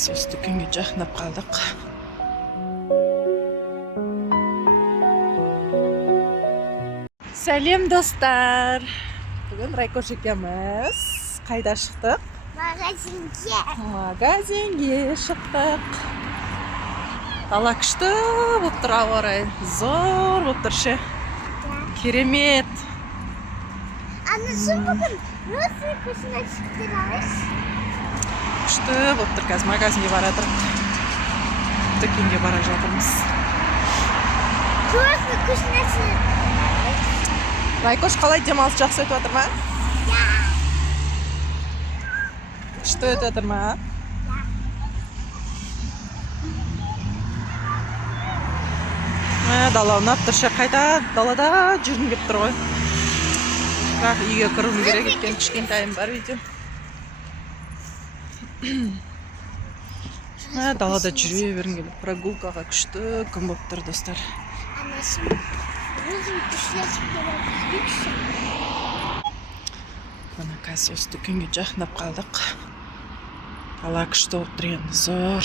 Осы дүкенге жақындап қалдық. Сәлем достар. Бүгін Райкош екеуміз қайда шықтық? Магазинге шықтық. Дала күшті болып тұр, ауа райы зор болып тұр ше. Керемет. Анасы бүгін өз көшіне шықтыралыз. Күшті болып тұр, қазір магазинге бара жатырмыз. Дүкенге бара жатырмыз. Өз көшіне шықтыралыз. Райкош қалай демалыс жақсы өтіп жатыр ма? Күшті өтіп жатыр ма? Дала ұнап тұр ше, қайда далада жүргім келіп тұр ғой. Бірақ үйге кіруім керек екен, кішкентайым бар үйде. Далада жүре бергім келіп, прогулкаға күшті күн болып тұр достар. Анасым өзім көшіне шықтыралыз. Мына қазір осы дүкенге жақындап қалдық. Дала күшті болып тұр енді, зор.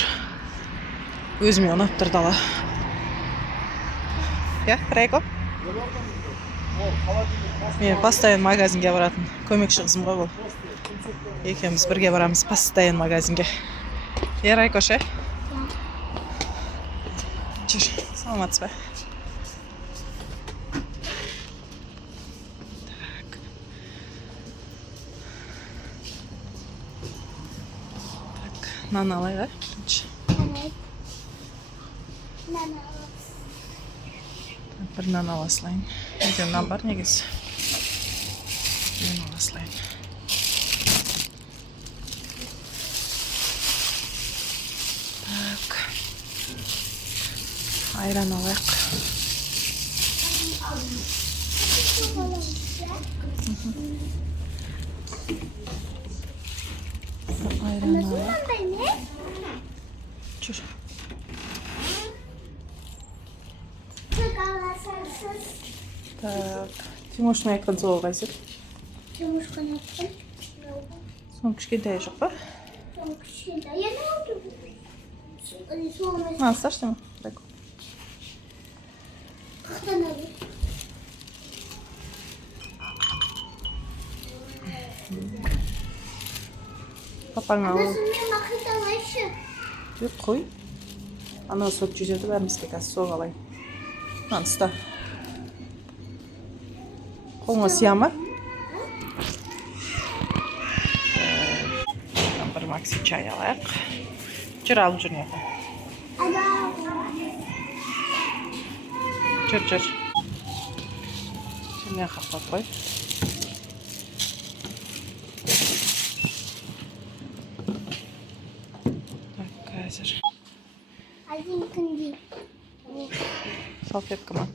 Өзіме ұнап тұр дала. Я, Райко? Мен постоянно магазинге баратын көмекші қызым ғой бұл. Екеуміз бірге барамыз постоянно магазинге. Райко ше? Жүр, саламатсыз ба? Так, нан алайық, бір нан ала салайын. Үйде нан бар негізі. Мен ала салайын. Так. Айран алайық. Айран алайық. Жүр. Так, Тимошның айтқан сол қайсы? Тимошқан айтқан. Соң кішкентайы жоқ па? Кішкентай. Асташ деме? Қақтан алып. Папаңа ал. Анасы мен мақит алайшы. Жоқ, қой. Ана сок жүзеді, бәрімізге қазір сок алайын. Мынаны ұста. Қолыңа сия ма? Бір макси чай алайық. Жүр, алып жүр неғі. Жүр. Мен қақпап қой. Так, қазір. Один күнде. Салфетка ма?